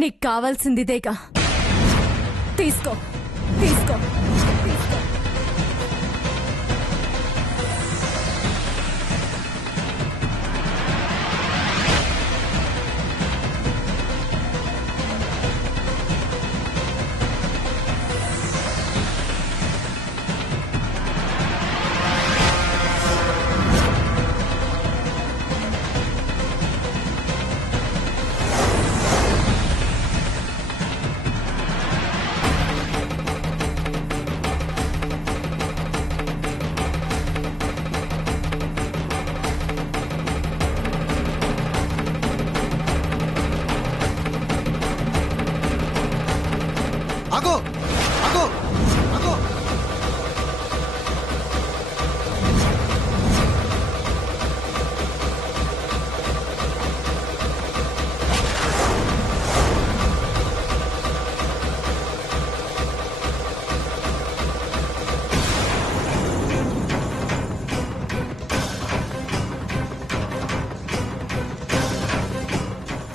నీకు కావాల్సిందిదేగా, తీసుకో తీసుకో.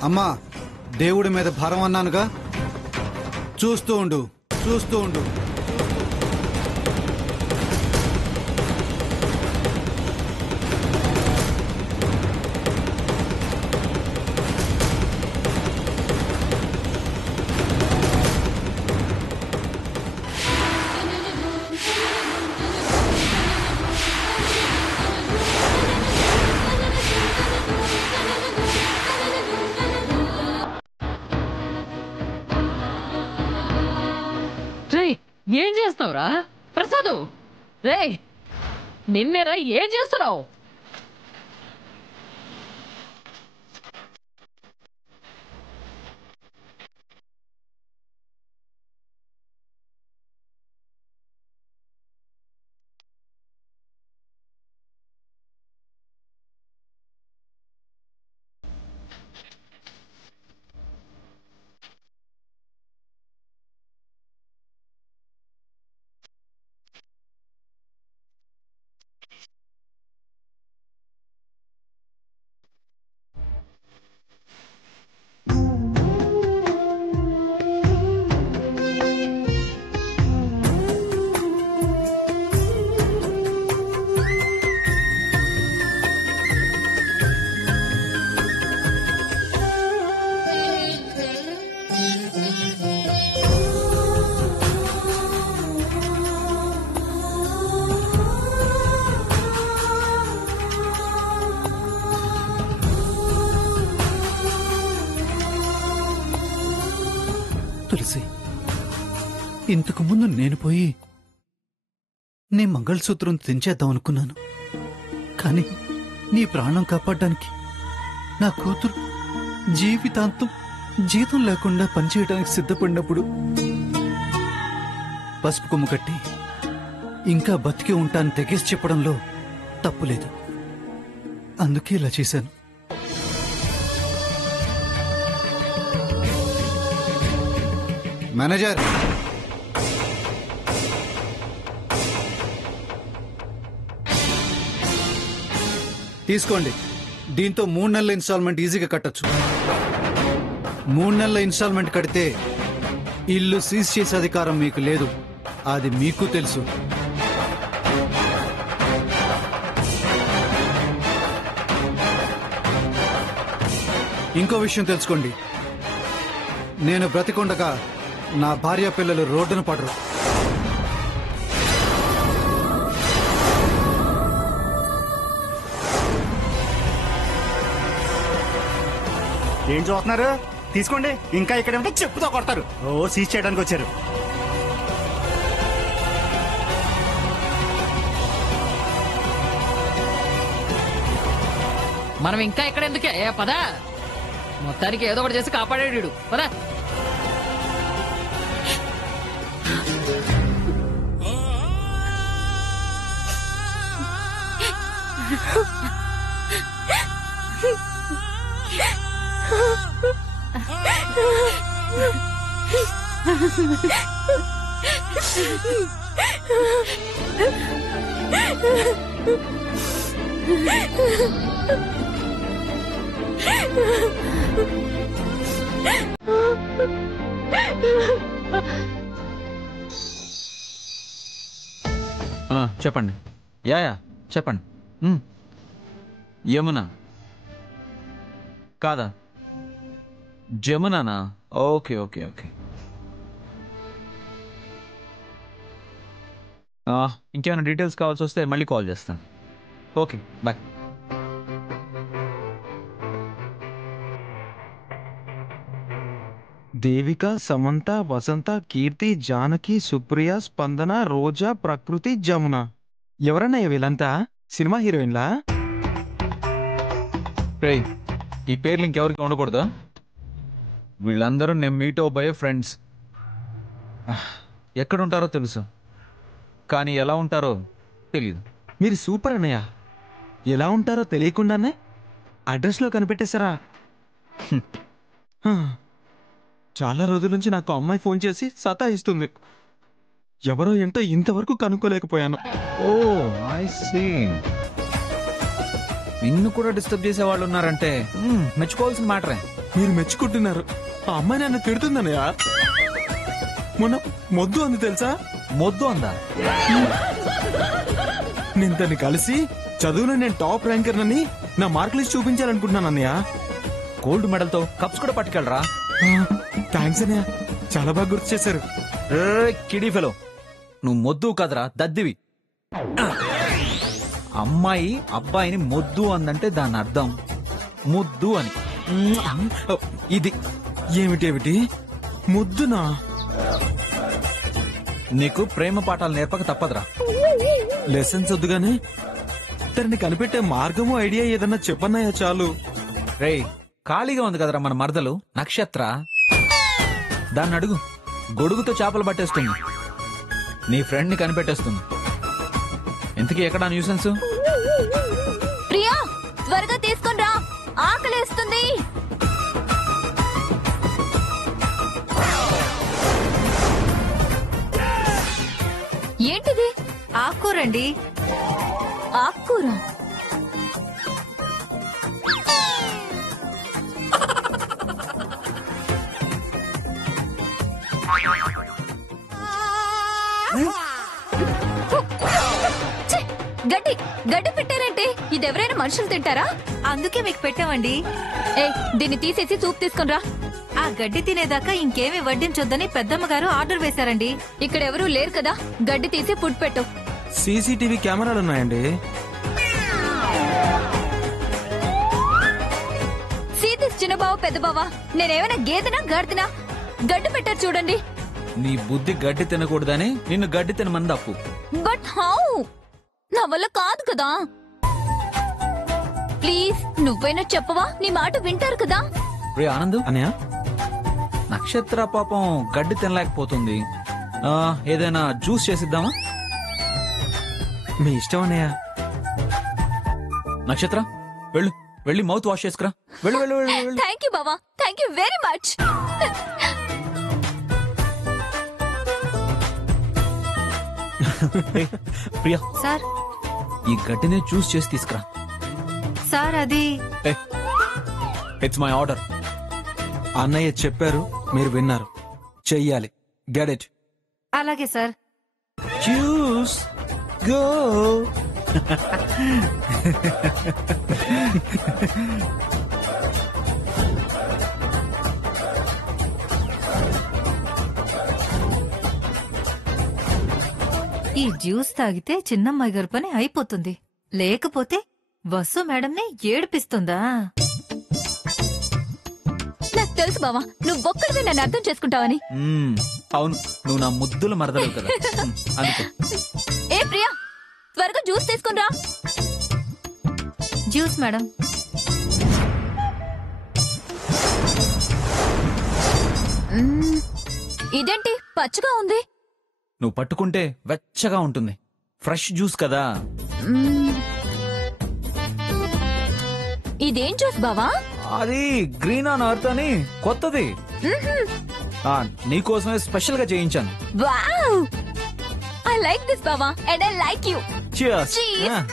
అమ్మా, దేవుడి మీద భారం అన్నానుగా, చూస్తూ ఉండు చూస్తూ ఉండు. ఏం చేస్తావురా ప్రసాదు? రే నిన్నేరా, ఏం చేస్తున్నావు? తులసి, ఇంతకు ముందు నేను పోయి నీ మంగళసూత్రం తెంచేద్దాం అనుకున్నాను. కానీ నీ ప్రాణం కాపాడడానికి నా కూతురు జీవితాంతం జీతం లేకుండా పనిచేయడానికి సిద్ధపడినప్పుడు పసుపు కొమ్ము కట్టి ఇంకా బతికి ఉంటాను తెగేసి చెప్పడంలో తప్పులేదు. అందుకే ఇలా చేశాను. మేనేజర్, తీసుకోండి. దీంతో 3 నెలల ఇన్స్టాల్మెంట్ ఈజీగా కట్టొచ్చు. 3 నెలల ఇన్స్టాల్మెంట్ కడితే ఇల్లు సీజ్ చేసే అధికారం మీకు లేదు, అది మీకు తెలుసు. ఇంకో విషయం తెలుసుకోండి, నేను బ్రతికొండగా నా భార్య పిల్లలు రోడ్డున పడరు. ఏం చూస్తున్నారు? తీసుకోండి. ఇంకా ఇక్కడ ఉంటే చెప్పుతో కొడతారు. ఓ సీజ్ చేయడానికి వచ్చారు. మనం ఇంకా ఇక్కడ ఎందుకే? పదా, మొత్తానికి ఏదో ఒకటి చేసి కాపాడాడు. పదా. చెప్పండి. యా చెప్పండి. యమున కాదా? జమునానా? Okay okay okay. ఇంకేమైనా డీటెయిల్స్ కావాల్సి వస్తే మళ్ళీ కాల్ చేస్తాను. Okay bye. దేవిక, సమంత, వసంత, కీర్తి, జానకి, సుప్రియ, స్పందన, రోజా, ప్రకృతి, జమున. ఎవరన్నా వీళ్ళంతా సినిమా హీరోయిన్లా? రే, ఈ పేర్లు ఇంకెవరికి ఉండకూడదా? వీళ్ళందరూ నేను మీట్ అవబోయే ఫ్రెండ్స్. ఎక్కడుంటారో తెలుసు, కానీ ఎలా ఉంటారో తెలీదు. మీరు సూపర్ అన్నయ్య. ఎలా ఉంటారో తెలియకుండానే అడ్రస్లో కనిపెట్టేశారా? చాలా రోజుల నుంచి నాకు అమ్మాయి ఫోన్ చేసి సతాయిస్తుంది. ఎవరో ఏంటో ఇంతవరకు కనుక్కోలేకపోయాను. ఓ ఐ సీ. నిన్ను కూడా డిస్టర్బ్ చేసే వాళ్ళు ఉన్నారంటే మెచ్చుకోవాల్సిన మాటరే. మీరు మెచ్చుకుంటున్నారు. ఆ అమ్మాయి నన్ను తిడుతుందన్నయ్య. మొన్న మొద్దు అంది తెలుసా? మొద్దు అందా? నేను తన్ని కలిసి చదువులో నేను టాప్ ర్యాంకర్ అని నా మార్క్ లిస్ట్ చూపించాలనుకుంటున్నాను అన్నయ్య. గోల్డ్ మెడల్ తో కప్స్ కూడా పట్టుకెళ్ళరా? థ్యాంక్స్ అన్నయ్య, చాలా బాగా గుర్తు చేశారు. కిడీ ఫెలో, నువ్వు మొద్దు కదరా, దద్దివి. అమ్మాయి అబ్బాయిని మొద్దు అందంటే దాని అర్థం ముద్దు అని. ఇది ఏమిటేమిటి ముద్దునా? నీకు ప్రేమ పాఠాలు నేర్పక తప్పదురా. లెసన్స్ వద్దుగానే తనని కనిపెట్టే మార్గము ఐడియా ఏదన్నా చెప్పన్నాయా చాలు. రే, ఖాళీగా ఉంది కదరా మన మరదలు నక్షత్ర. దాన్ని అడుగు, గొడుగుతో చేపలు పట్టేస్తుంది. నీ ఫ్రెండ్ ని కనిపెట్టేస్తుంది. ఇంతకీ ఎక్కడా న్యూసెన్స్? ప్రియా, త్వరగా తీసుకొని రా, ఆకలేస్తుంది. ఏంటిది? ఆకుకూరండి. ఆకుకూర? గడ్డి గడ్డి పెట్టారంటే ఇది ఎవరైనా మనుషులు తింటారా? అందుకే మీకు పెట్టామండి. ఏ, దీన్ని తీసేసి సూప్ తీసుకుని రా. ఆ గడ్డి తినేదాకా ఇంకేమీ వడ్డించొద్దని పెద్దమ్మ గారు ఆర్డర్ వేశారండి. ఇక్కడ ఎవరూ లేరు కదా, గడ్డి తీసి ఫుడ్ పెట్టు. సీసీటీవీ కెమెరాలు ఉన్నాయండి. సీతస్ చిన్న బావ పెద్ద బావ, నేనేమైనా గేదెనా గాడిదనా? గడ్డి పెట్టారు చూడండి. నీ బుద్ధి గడ్డి తినకూడదని నిన్ను గడ్డి తినమంది అప్పు. But how? నా వల్ల కాదు కదా. ప్లీజ్ నువ్వైనా చెప్పవా? నీ మాట వింటారు కదా. రే ఆనంద్, అన్నయ్య, నక్షత్ర పాపం గడ్డి తినలేకపోతుంది. ఏదైనా జ్యూస్ చేసిద్దామా? మీ ఇష్టం అన్నయ్య. నక్షత్ర, వెళ్ళు, వెళ్ళి మౌత్ వాష్ చేసుకురా. వెళ్ళు వెళ్ళు వెళ్ళు వెళ్ళు. థ్యాంక్ యూ బావా, thank you very much. Priya, sir ఈ గడ్డినే జ్యూస్ చేసి తీసుకురా. సార్ అది ఇట్స్ మై ఆర్డర్. అన్నయ్య చెప్పారు, మీరు విన్నారు, చెయ్యాలి. Get it? అలాగే సార్. Juice go. ఈ జ్యూస్ తాగితే చిన్నమ్మాయి గారి పని అయిపోతుంది. లేకపోతే వసు మేడంని ఏడిపిస్తుందా? నాకు తెలుసు బావా, నువ్వు ఒక్కడివే నన్ను అర్థం చేసుకుంటావని. అవును, నువ్వు నా ముద్దుల మరదలు కదా. అందుకే. ఏ ప్రియా, త్వరగా జ్యూస్ తీసుకుని రా. Juice madam. ఇదేంటి పచ్చగా ఉంది? నువ్వు పట్టుకుంటే వెచ్చగా ఉంటుంది. ఫ్రెష్ జ్యూస్ కదా. ఇదేం జ్యూస్ బావా? అది గ్రీన్ ఆన్ ఎర్త్ అని కొత్తది. నీకోసమే స్పెషల్ గా చేయించాను. వావ్, ఐ లైక్ దిస్ బావా and I like you. Cheers. Cheers.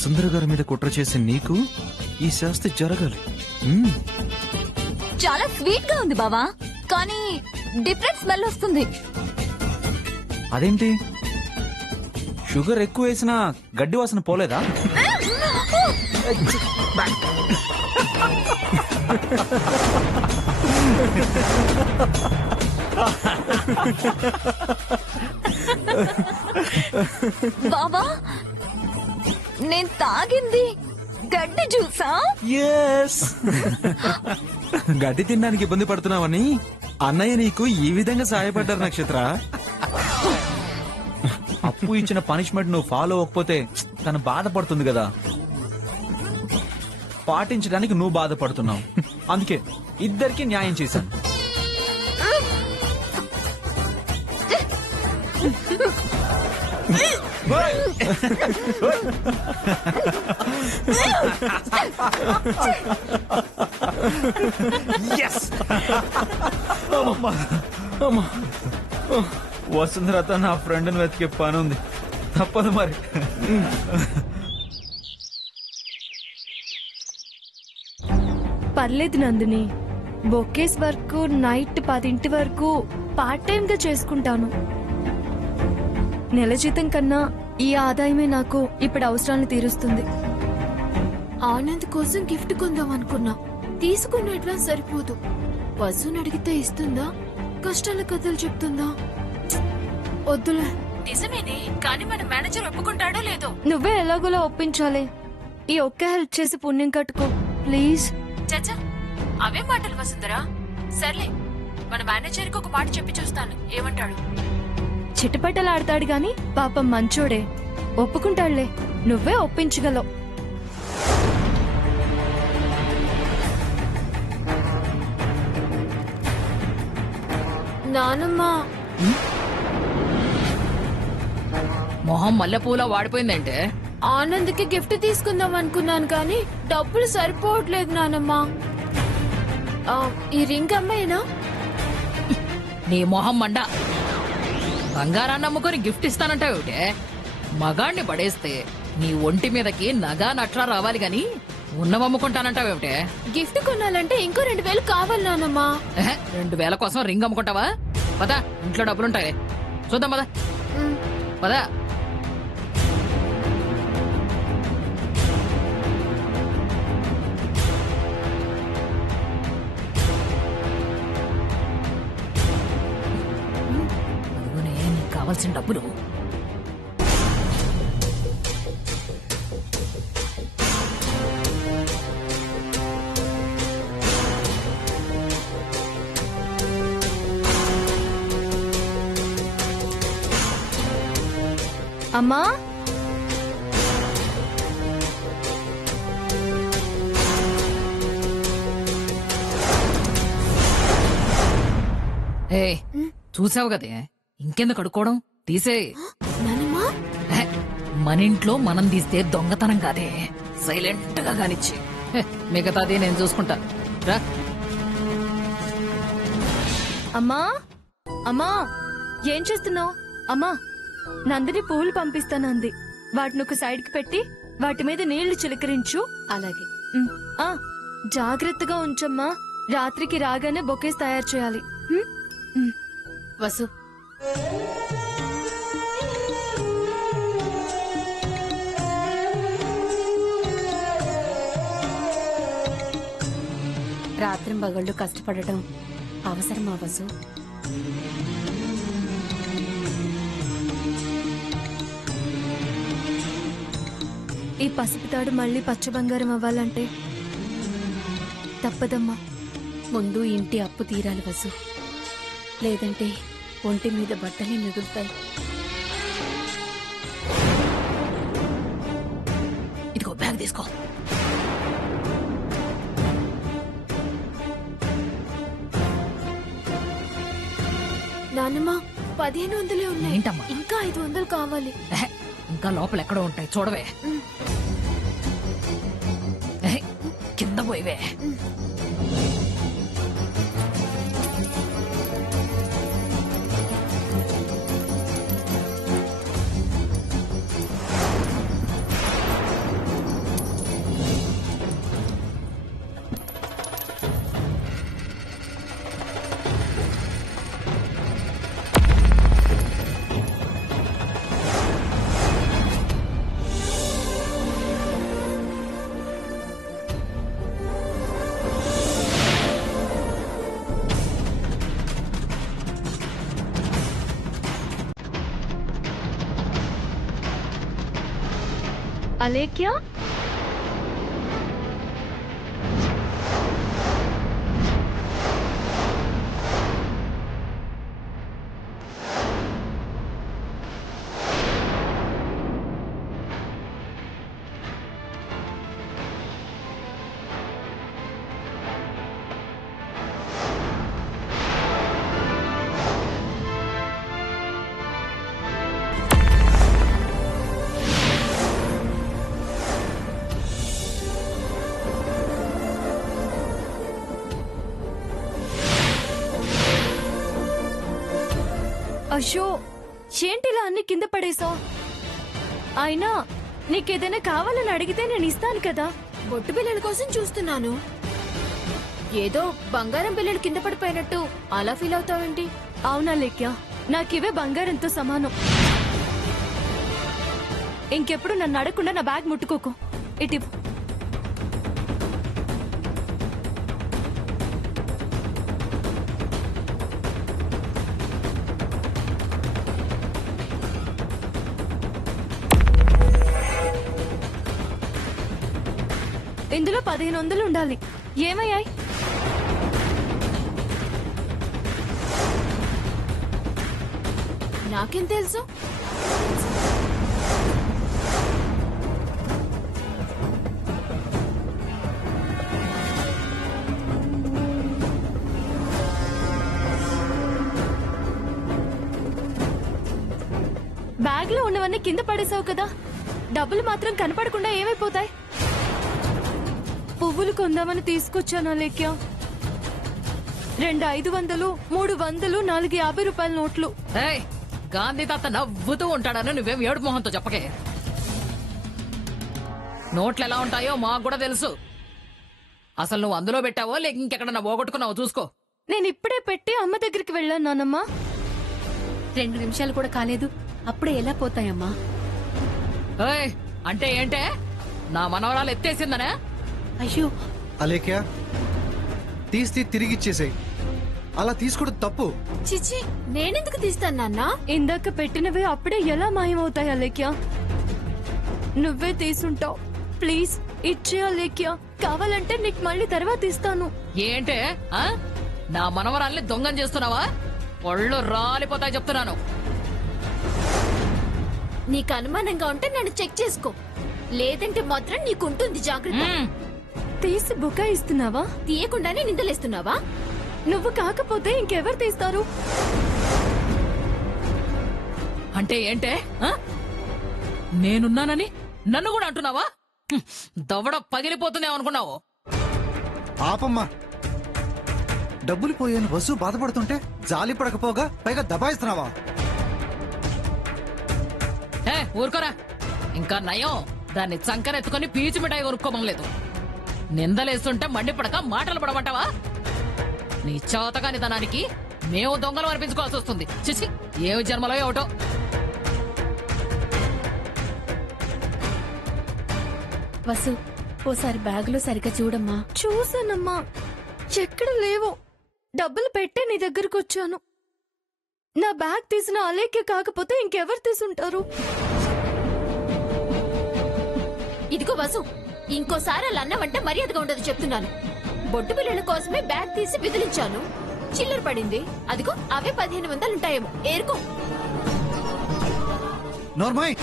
Vasundhara గారి మీద కుట్ర చేసే నీకు ఈ శాస్తి జరగాలి. చాలా స్వీట్ గా ఉంది బావా, కానీ డిఫరెంట్ స్మెల్ వస్తుంది. అదేంటి, షుగర్ ఎక్కువ వేసినా గడ్డి వాసన పోలేదా? బావా, నేను తాగింది గడ్డి జ్యూసా? గడ్డి తినడానికి ఇబ్బంది పడుతున్నావని అన్నయ్య నీకు ఈ విధంగా సహాయపడ్డారు నక్షత్ర. అప్పు ఇచ్చిన పనిష్మెంట్ నువ్వు ఫాలో అవ్వకపోతే తను బాధపడుతుంది కదా, పాటించడానికి నువ్వు బాధపడుతున్నావు. అందుకే ఇద్దరికి న్యాయం చేశాను. వసుంధరతో నా ఫ్రెండ్ని వెతికే పని ఉంది, తప్పదు మరి. పర్లేదు నందిని, బొకేస్ వర్క్ నైట్ 10 వరకు పార్ట్ టైం గా చేసుకుంటాను. నెల జీతం కన్నా ఈ ఆదాయమే నాకు ఇప్పుడు అవసరాన్ని తీరుస్తుంది. ఆనంద్ కోసం గిఫ్ట్ కొందాం అనుకున్నా, తీసుకున్న అడ్వాన్స్ సరిపోదు. వసూన్ అడిగితే ఇస్తుందా, కష్టాల కథలు చెప్తుందా? వద్దులే. నిజమేనే, కానీ మన మేనేజర్ ఒప్పుకుంటాడో లేదో. నువ్వే ఎలాగోలా ఒప్పించాలి. ఈ ఒక్క హెల్ప్ చేసి పుణ్యం కట్టుకో ప్లీజ్. చచ్చా, అవే మాటలు వసుంధరా. సర్లే, మన మేనేజర్కి ఒక మాట చెప్పి చూస్తాను, ఏమంటాడు. చిటపటలాడతాడు గాని పాపం మంచోడే, ఒప్పుకుంటాడులే. నువ్వే ఒప్పించగలవు. నానమ్మ, మొహం మల్లెపూల వాడిపోయిందంటే ఆనంద్కి గిఫ్ట్ తీసుకుందాం అనుకున్నాను కానీ డబ్బులు సరిపోవట్లేదు నానమ్మ. ఈ రింగ్ అమ్మాయినా? నీ మొహం మండ. బంగారాన్ని అమ్ముకొని గిఫ్ట్ ఇస్తానంటావుటే, మగాణ్ణి పడేస్తే నీ ఒంటి మీదకి నగా నట్రా రావాలి గాని ఉన్నమమ్ముకుంటానంటావేమిటే? గిఫ్ట్ కొనాలంటే ఇంకో 2000 కావాలి నానమ్మా. 2000 కోసం రింగ్ అమ్ముకుంటావా? పదా, ఇంట్లో డబ్బులుంటాయి, చూద్దాం పదా. పదా. అదిగోనే నీకు కావాల్సిన డబ్బులు. అమ్మా, ఏ చూసావు కదే, ఇంకెందుకు అడుక్కోవడం, తీసే. నానమ్మా, మన ఇంట్లో మనం తీస్తే దొంగతనం కాదే, సైలెంట్ గా కానిచ్చి. మిగతాది నేను చూసుకుంటా రా. అమ్మా, అమ్మా, ఏం చేస్తున్నావు? అమ్మా, నందిని పువ్వులు పంపిస్తానంది, వాటిని ఒక సైడ్ కి పెట్టి వాటి మీద నీళ్లు చిలకరించు. అలాగే. ఆ, జాగ్రత్తగా ఉంచమ్మా. రాత్రికి రాగానే బొకేస్ తయారు చేయాలి. వసు, రాత్రింబగళ్ళు కష్టపడటం అవసరమా వసు? ఈ పసిపితాడు మళ్ళీ పచ్చ బంగారం అవ్వాలంటే తప్పదమ్మా. ముందు ఇంటి అప్పు తీరాలి వసు, లేదంటే ఒంటి మీద బట్టలే మిగులుతాయి. ఇదిగో బ్యాగ్ తీసుకో. నాన్నమ్మ, 1500 ఉన్నాయి. ఏంటమ్మా? ఇంకా 500 కావాలి. ఇంకా లోపల ఎక్కడో ఉంటాయి, చూడవే. కింద పోయివే. అలేఖ్య అయ్యో ఏంటిలా అన్ని కింద పడేసావు? అయినా నీకేదైనా కావాలని అడిగితే నేను ఇస్తాను కదా. బొట్టు బిల్లల కోసం చూస్తున్నాను. ఏదో బంగారం బిల్లలు కింద పడిపోయినట్టు అలా ఫీల్ అవుతావేంటి? అవునా లేఖ్య, నాకివే బంగారంతో సమానం. ఇంకెప్పుడు నన్ను అడగకుండా నా బ్యాగ్ ముట్టుకోకు. ఇటు ఇందులో 1500 ఉండాలి. ఏమయ్యాయి? నాకేం తెలుసు? బ్యాగ్ లో ఉన్నవన్నీ కింద పడేసావు కదా, డబ్బులు మాత్రం కనపడకుండా ఏమైపోతాయి? పువ్వులు కొందామని తీసుకొచ్చాను లేఖ్య. 2 500, 300, 4 50 రూపాయల నోట్లు. ఏయ్, గాంధీ తాత నవ్వుతూ ఉంటాడని నువ్వేం ఏడు మొహంతో చెప్పకే. నోట్లు ఎలా ఉంటాయో మాకు కూడా తెలుసు. అసలు నువ్వు అందులో పెట్టావో లేక ఇంకెక్కడన్నా పోగొట్టుకున్నావో చూసుకో. నేను ఇప్పుడే పెట్టి అమ్మ దగ్గరికి వెళ్ళాను నానమ్మా. 2 నిమిషాలు కూడా కాలేదు, అప్పుడే ఎలా పోతాయమ్మా? ఏయ్, అంటే ఏంటే? నా మనవరాలు ఎత్తేసిందనే? అయ్యో, అలేఖ్య, తీసి తిరిగిచ్చేసాయి. అలా తీసుకోవడం తప్పు. చిచి, నేనెందుకు తీస్తాను నాన్న? ఇందాక పెట్టినవి అప్పుడే ఎలా మాయమవుతాయి అలేఖ్య? నువ్వే తీసుంటావు. ప్లీజ్ ఇచ్చే అలేఖ్య. కావాలంటే నీకు మళ్ళీ తర్వాత ఇస్తాను. ఏంటే ఆ? నా మనవరాల్ని దొంగం చేస్తున్నావా? ఒళ్ళు రాలిపోతాయి చెప్తున్నాను. నీకు అనుమానంగా ఉంటే నన్ను చెక్ చేసుకో, లేదంటే మాత్రం నీకుంటుంది జాగ్రత్త. తీసి బుకాయిస్తున్నావా? తీయకుండానే నిందలేస్తున్నావా? నువ్వు కాకపోతే ఇంకెవరు తీస్తారు? అంటే ఏంటే ఆ? నేనున్నానని నన్ను కూడా అంటున్నావా? దవడ పగిలిపోతుందేమో అనుకున్నావు. ఆపమ్మా. డబ్బులు పోయాను వసు బాధపడుతుంటే జాలి పడకపోగా పైగా దబాయిస్తున్నావా? ఊరుకోరా. ఇంకా నయం, దాన్ని చంకరెత్తుకొని పీచు మిఠాయి కొనుక్కోమలేదు. నిందలేస్తుంటే మండిపడక మాటలు పడమంటావా? నీ చవతగాని ధనానికి మేము దొంగలు అనిపించుకోవాల్సి వస్తుంది. చిచి, ఏమి జన్మలో ఏమిటో. వసు, ఓసారి బ్యాగులో సరిగ్గా చూడమ్మా. చూసానమ్మా, ఎక్కడ లేవు. డబ్బులు పెట్టే నీ దగ్గరకు వచ్చాను. నా బ్యాగ్ తీసిన అలేఖ్య కాకపోతే ఇంకెవరు తీసుంటారు? ఇదిగో వసు, ఇంకోసారి అలా అన్నావంటే మర్యాదగా ఉండదు చెప్తున్నాను. బొట్టు బిల్లల కోసమే బ్యాగ్ తీసి విదిలించాను. చిల్లర పడింది. అదిగో అవే 1500 ఉంటాయేమో. ఏరుకో. నోర్మాయ్,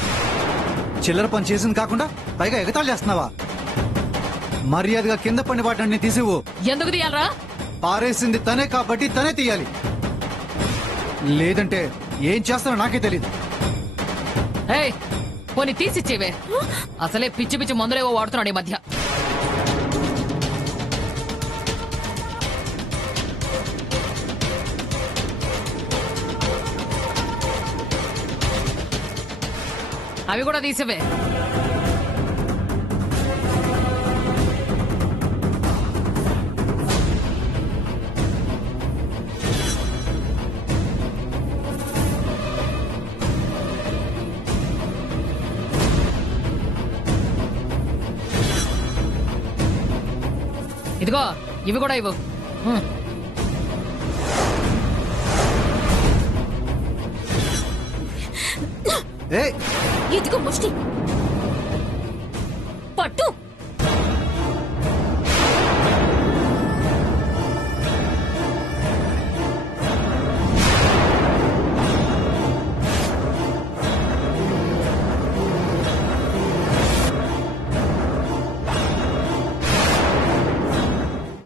చిల్లర పని చేసింది కాకుండా పైగా ఎగతాళి చేస్తున్నావా? మర్యాదగా కింద పని వాటిని తీసివు. ఎందుకు తీయాలరా? పారేసింది తనే కాబట్టి తనే తీయాలి. లేదంటే ఏం చేస్తానో నాకే తెలీదు. ఏయ్, పోనీ తీసిచ్చేవే. అసలే పిచ్చి పిచ్చి మందులేవో వాడుతున్నాడు ఈ మధ్య. అవి కూడా తీసేవే. ఇదిగో ఇవి కూడా ఇవ్వు. ఇదిగో ముష్టి. కట్టు